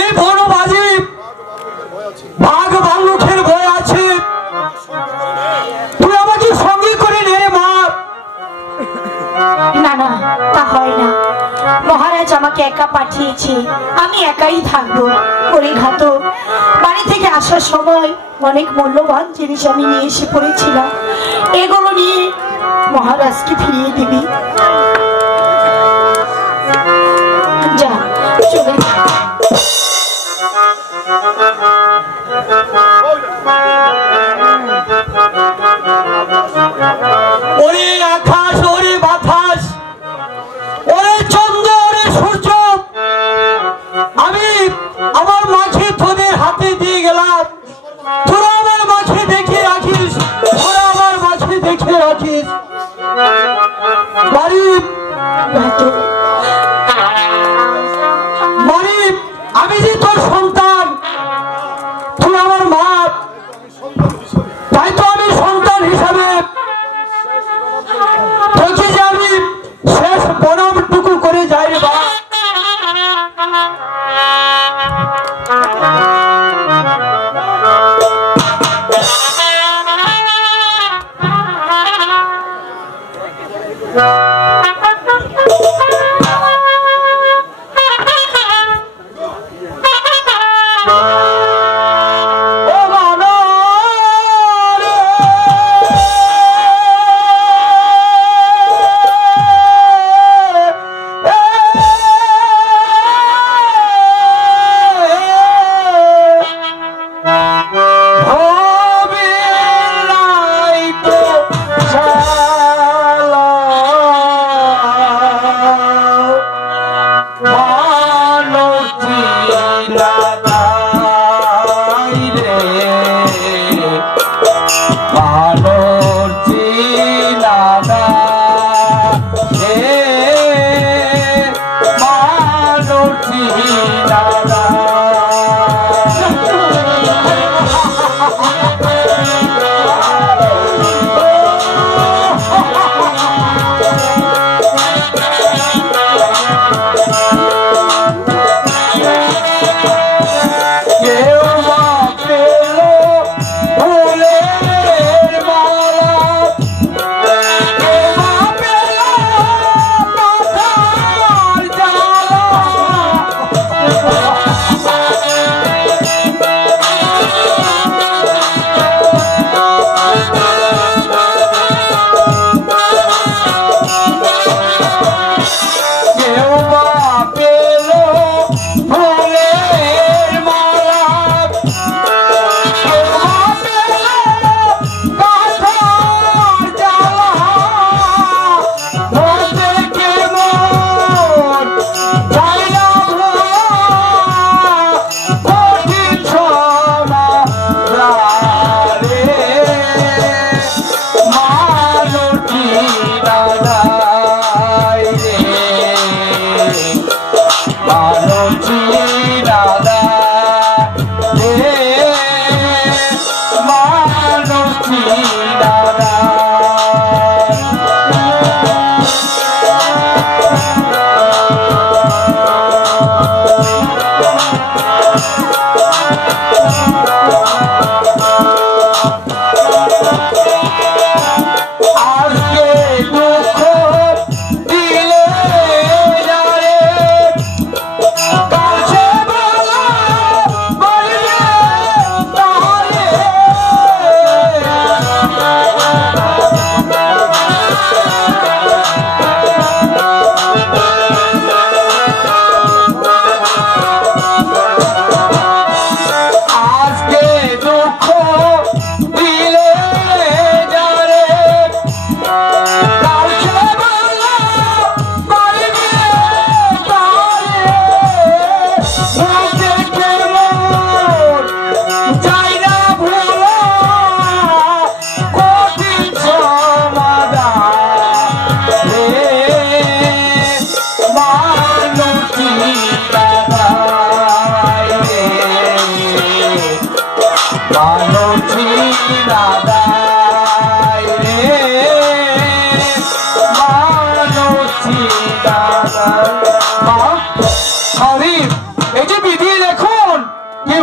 এই বনবাজি বাঘ ভাল্লুকের ভয় আছে, তুই আমাকে সঙ্গে করে নে রে মা। না না, তা হয় না। মহারাজ আমাকে একা পাঠিয়েছে, আমি একাই থাকবো। ওরে ঘাতক, বাড়ি থেকে আসার সময় অনেক মূল্যবান জিনিস আমি নিয়ে এসে পড়েছিলাম, এগুলো নিয়ে মহারাজকে ফিরিয়ে দিবি। যা, চলে যা। ওরে আকাশ, ওরে বাতাস, ওরে চন্দ্র, ওরে সূর্য, আমি আমার মাকে তোদের হাতে দিয়ে গেলাম। তোরা আমার মাকে দেখে রাখিস, তোরা আমার মাকে দেখে রাখিস। গরিব গরিব, আমি যে তোর সন্তান, তুই আমার মা, তাই তো আমি সন্তান হিসাবে তোকে যে আমি শেষ প্রণামটুকু করে যাই রে বাবা।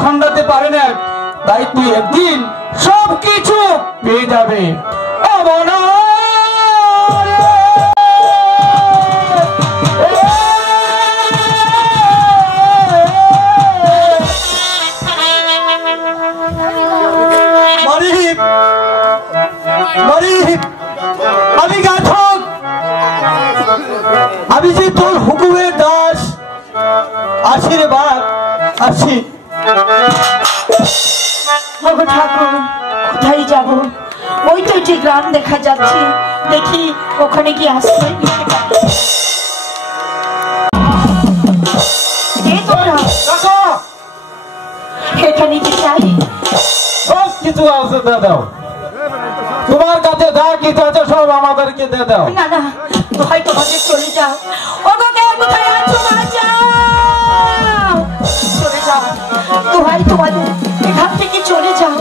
খণ্ডাতে পারে না, তাই তুই একদিন সবকিছু পেয়ে যাবে। আমি গাথক, আমি যে তোর হুকুমের দাস, আশীর্বাদ আসি। ঠাকুর কোথায় যাব? ওই তো যে গ্রাম দেখা যাচ্ছে, দেখি ওখানে কি আশ্রয় নিতে পারি। এখানে কি চাই? সব কিছু আছে, দিয়ে দাও। তোমার কাছে যা কিছু আছে সব আমাদেরকে দিয়ে দাও। না না, দোহাই তোমাদের চলে যাও। ওগো কে কোথায় আছো? বাঁচাও, চলে যাও। দোহাই তোমাদের, এখান থেকে চলে যাও।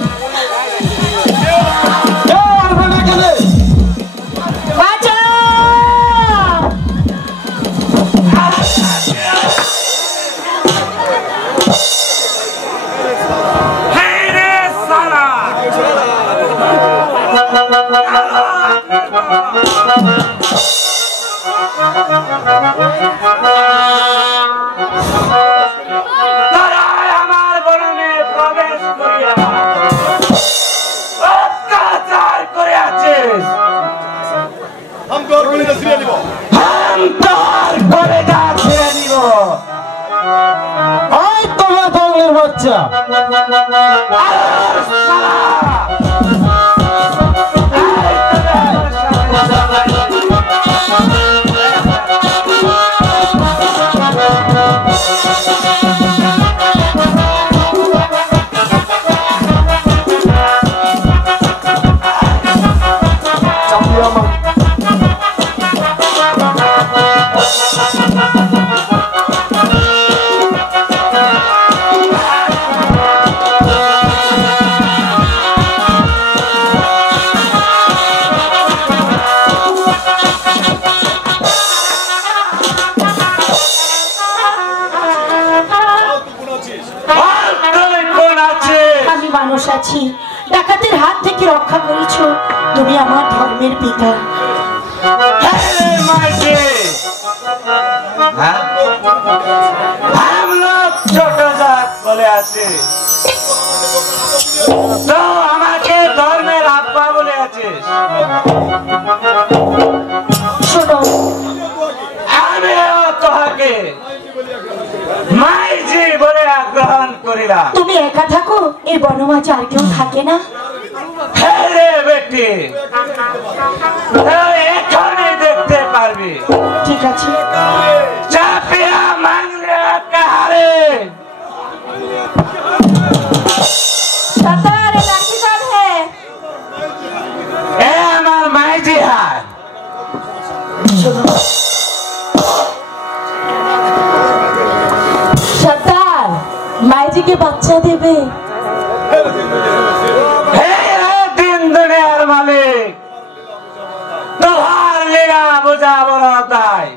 আমার বরণে প্রবেশ করিয়া অত্যাচার করে আছিস। করে যাচ্ছিলেন নিব তোমার পাগলের বাচ্চা। ডাকাতের হাত থেকে রক্ষা করেছ, তুমি আমার ধর্মের পিতা। ছোট জাত বলে আছে, তো আমাকে ধর্মের আব্বা বলে আছিস। শোনো, আমিও তোহাকে মাইজি বলে গ্রহণ করিলাম। তুমি একা থাকো, এই বনমাঝে আর কেউ থাকে না? হ্যাঁ রে বেটি, এখনই দেখতে পারবি। ঠিক আছে। চাপিয়া মাংলে কাহারে আমার মাইজি হার। সর্দার, মাইজিকে বাচ্চা দেবে। দিন দুনিয়ার মালিক, তোহার লীলা বুঝাবো না। তাই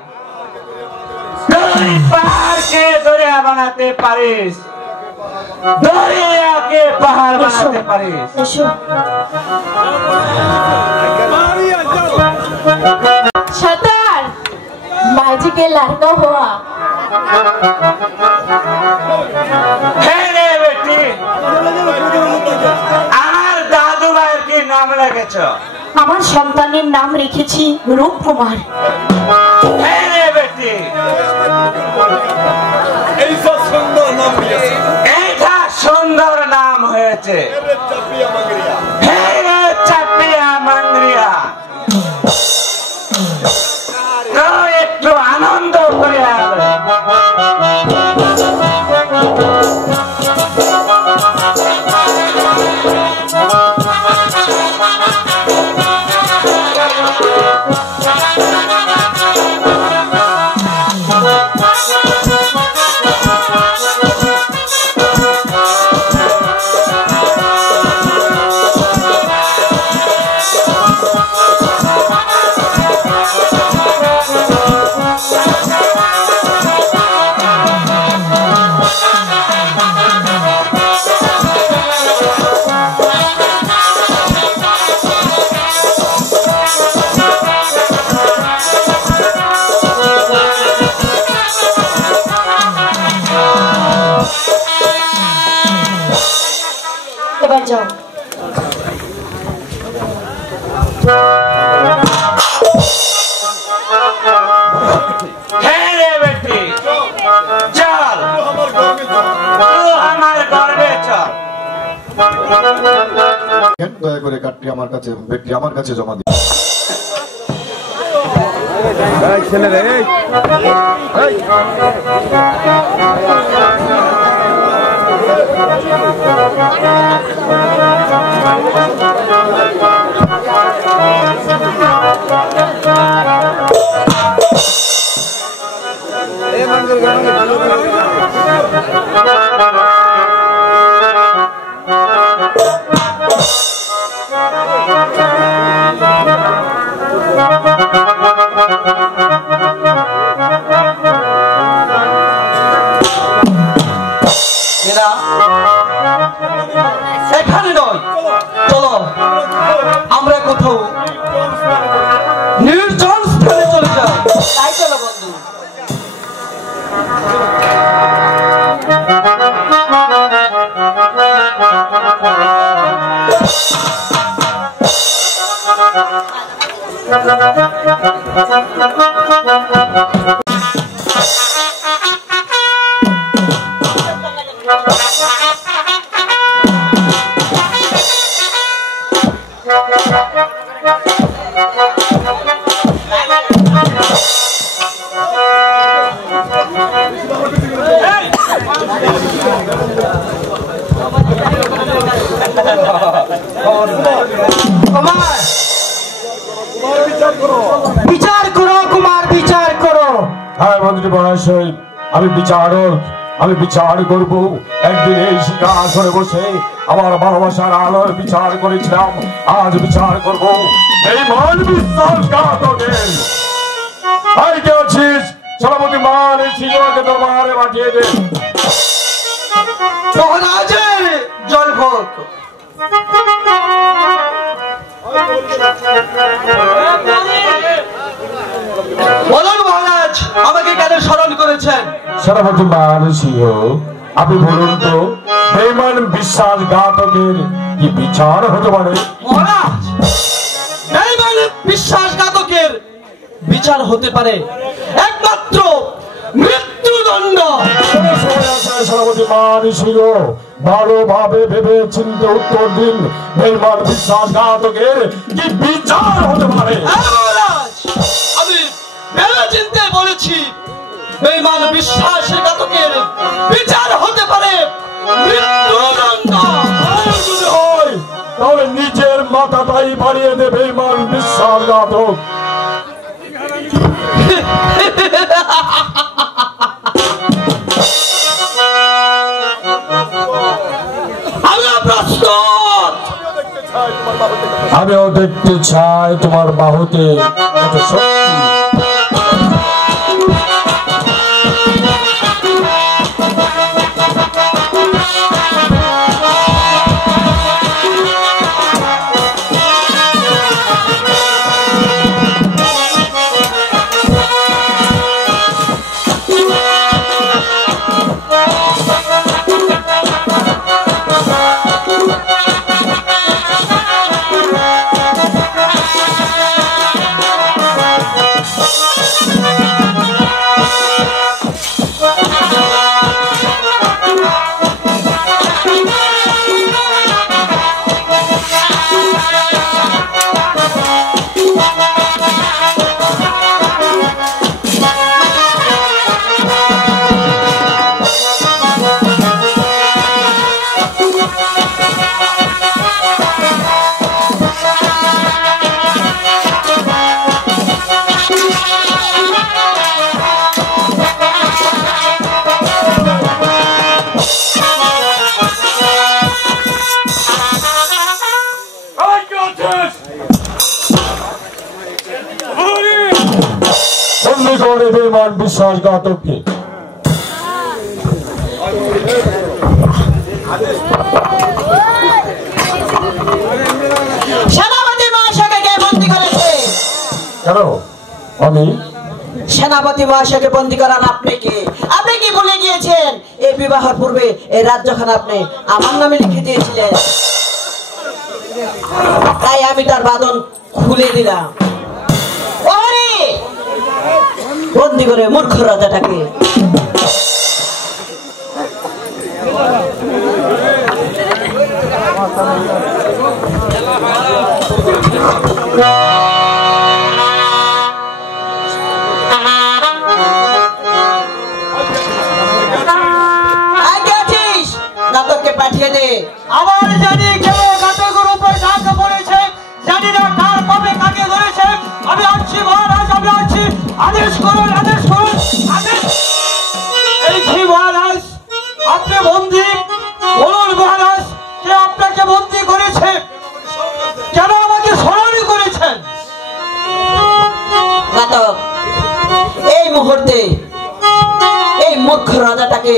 তুই পাহাড়কে দরিয়া বানাতে পারিস, দরিয়াকে পাহাড় বানাতে পারিস। সর্দার, মাইজিকে লড়কা হওয়া। হ্যাঁ রে বেটি, আমার দাদু ভাইয়ের কি নাম রেখেছ? আমার সন্তানের নাম রেখেছি রূপকুমার। হ্যাঁ রে বেটি, এইটা সুন্দর নাম হয়েছে। হ্যাঁ রে চাপিয়া মাংরিয়া, তো একটু আনন্দ করে আলো। বিচার। দয়া করে কার্ডটি আমার কাছে, ব্যক্তি আমার কাছে জমা দিন। এখানে নয়, চলো আমরা কোথাও নির্জন স্থানে চলে যাই। তাই চলো বন্ধু। বিচার করো কুমার, বিচার করো। হ্যাঁ মন্ত্রী মহাশয়, আমি বিচারক, আমি বিচার করব। একদিন এই সিংহাসনে বসে আমার ভালোবাসার আলোর বিচার করেছিলাম, আজ বিচার করব এই মান বিশ্বাসঘাতকের। আই কে আছিস? সভাপতি মান এই সিংহকে দরবারে পাঠিয়ে দে। মহারাজের জয় হোক। বলুন মহারাজ, আমাকে কেন স্মরণ করেছেন? সভাপতি মান সিংহ, আপনি বলুন তো বেঈমান বিশ্বাসঘাতকের কি বিচার হতে পারে? মহারাজ, বেঈমান বিশ্বাসঘাতকের বিচার হতে পারে একমাত্র মৃত্যুদণ্ড। সভাপতি মান সিংহ, ভালোভাবে ভেবে চিন্তে উত্তর দিন, বেঈমান বিশ্বাসঘাতকের কি বিচার হতে পারে? মহারাজ, আমি ভেবে চিন্তে বলেছি, বেঈমান বিশ্বাসঘাতকের বিচার হতে পারে মৃত্যুদণ্ড। যদি হয় তাহলে নিজের মাথাটাই বাড়িয়ে দে বেঈমান বিশ্বাসঘাতক। আমিও দেখতে চাই তোমার বাহুতে কত শক্তি। বেঈমান বিশ্বাসঘাতককে সেনাপতি মহাশয়কে কে বন্দী করেছে? কেন? আমি সেনাপতি মহাশয়কে বন্দী করান আপনি কে? আপনি কি ভুলে গিয়েছেন এই বিবাহের পূর্বে এই রাজ্যখান আপনি আমার নামে লিখে দিয়েছিলেন? তাই আমি তার বাঁধন খুলে দিলাম। বন্দী করে মূর্খ রাজাটাকে। পাঠিয়ে দে। আবার জানি কেন ঘাতকের উপর ডাক পড়েছে, জানি না কার পাবে কাকে ধরেছে। আমি আসছি মহারাজ, আমি আসছি, আদেশ করুন, আদেশ করুন, আদেশ। এই কি মহারাজ, আপনি বন্দী? বলুন মহারাজ, কে আপনাকে বন্দী করেছে? কেন আমাকে স্মরণ করেছেন? ঘাতক, এই মুহূর্তে এই মূর্খ রাজাটাকে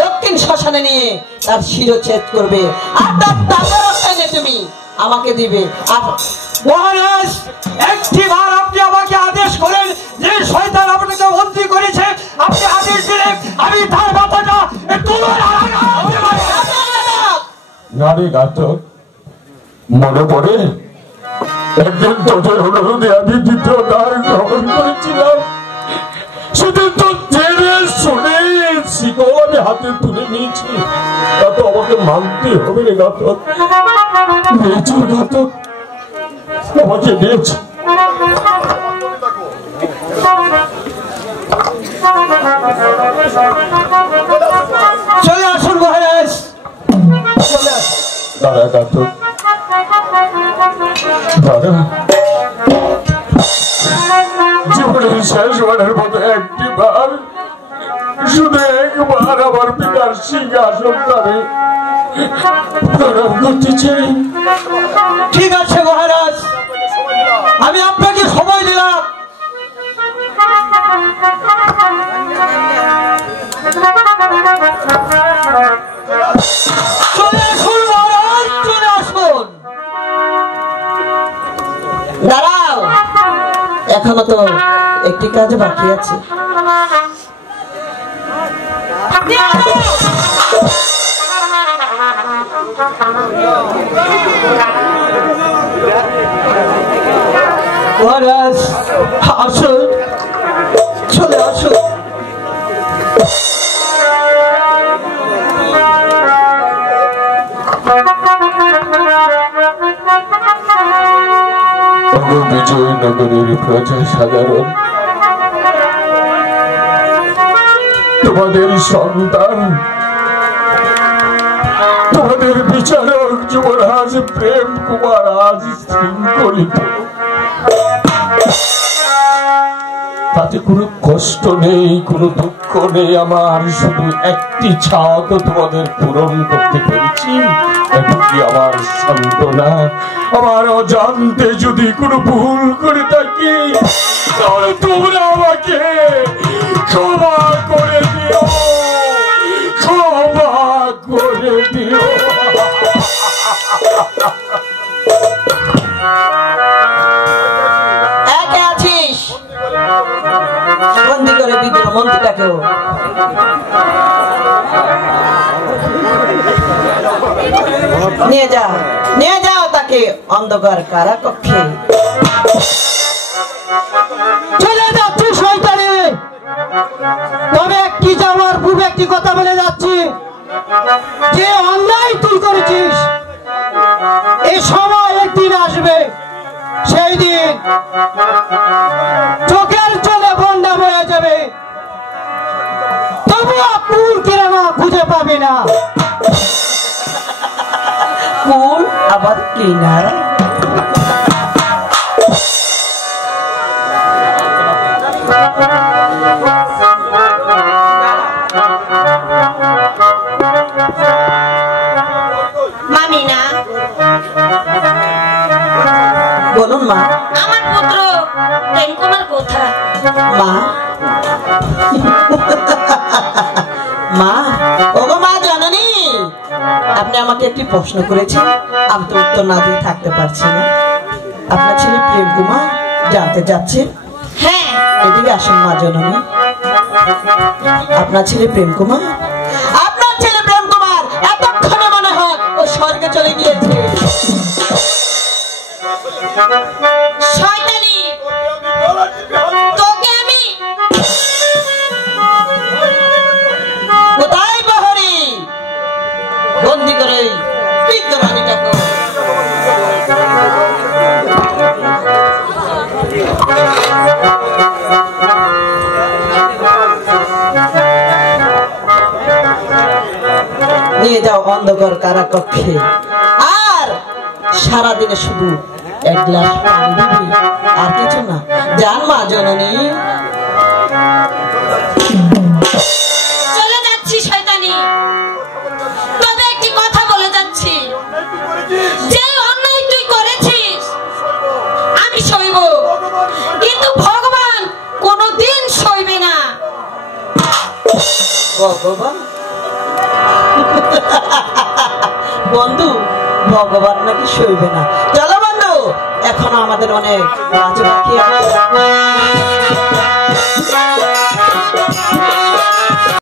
দক্ষিণ শ্মশানে নিয়ে তার শিরচ্ছেদ করবে, আর তার দাদার তুমি আমাকে দিবে। আর মহারাজ, একটি বার আপনি আমাকে আদেশ করেন, যে শয়তান আপনাকে বন্দী করেছে, আপনি আদেশ দিলেন আমি তার মাথাটা নারী ঘাতক, মনে পড়ে একদিন তোদের অনুরোধে আমি দ্বিতীয় দ্বার গ্রহণ করেছিলাম। সেদিন তো জেনে শুনে শিকল আমি হাতে তুলে নিয়েছি, তা তো আমাকে মানতে হবে রে ঘাতক। নিয়েছি ঘাতক, আমাকে নিয়েছি। চলে আসুন মহারাজ। দাঁড়া ঘাতক, দাঁড়া। জীবনের শেষবারের মতো একটি বার, শুধু একবার আমার পিতার সিংহাসন আমি প্রণাম করতে চাই। ঠিক আছে মহারাজ, আমি আপনাকে সময় দিলাম। চলে আসুন মহারাজ, চলে আসুন। দাঁড়াও, এখনো তো একটি কাজ বাকি আছে। মহারাজ আসুন, চলে আসুন। বিজয়নগরের প্রজা সাধারণ, তোমাদের সন্তান, তোমাদের বিচারক যুবরাজ প্রেম কুমার আজ শৃঙ্খলিত। তাতে কোনো কষ্ট নেই, কোনো দুঃখ নেই আমার, শুধু একটি ছাও তো তোমাদের পূরণ করতে পেরেছি, এটুকুই আমার সান্ত্বনা। আমার অজান্তে যদি কোনো ভুল করে থাকি, তাহলে তোমরা আমাকে ক্ষমা করে দিও, ক্ষমা করে দিও। একে আছিস, বন্দি করে বিদ্রোহ মন্ত্রীটাকেও। নিয়ে যাও, নিয়ে যাও তাকে অন্ধকার কারাকক্ষে। চলে যাচ্ছি শয়তানে, তবে একটি যাওয়ার পূর্বে একটি কথা বলে যাচ্ছি, যে অন্যায় তুই করেছিস, এই সময় একদিন আসবে, সেই দিন চোখের চলে বন্যা বয়ে যাবে, তবু আপুর কিরানা খুঁজে পাবে না। কুল আবার কিনারা। মামিনা, বলুন মা। আমার পুত্র প্রেম কুমার কোথায়? মা, মা, ওগো মা জননী, আপনি আমাকে একটি প্রশ্ন করেছেন, আমি তো উত্তর না দিয়ে থাকতে পারছি না। আপনার ছেলে প্রেম কুমার জানতে চাচ্ছে। হ্যাঁ, এদিকে আসুন মা জননী। আপনার ছেলে প্রেম কুমার, আপনার ছেলে প্রেম কুমার এতক্ষণে মনে হয় ও স্বর্গে চলে গিয়েছে। শয়তানি, তোকে আমি কোথায় প্রহরী? বন্দি করে বিদ্যমানিটাকে নিয়ে যাও অন্ধকার কারাকক্ষে, আর সারাদিনে শুধু এক গ্লাস পানি দিবি, আর কিছু না। জান মা জননী। চলে যাচ্ছি শয়তানি, তবে একটি কথা বলে যাচ্ছি, যে অন্যায় তুই করেছিস আমি সইব, কিন্তু ভগবান কোনোদিন সইবে না। ভগবান? বন্ধু, ভগবান নাকি সইবে না? চলো বন্ধু, এখনো আমাদের অনেক কাজ বাকি আছে।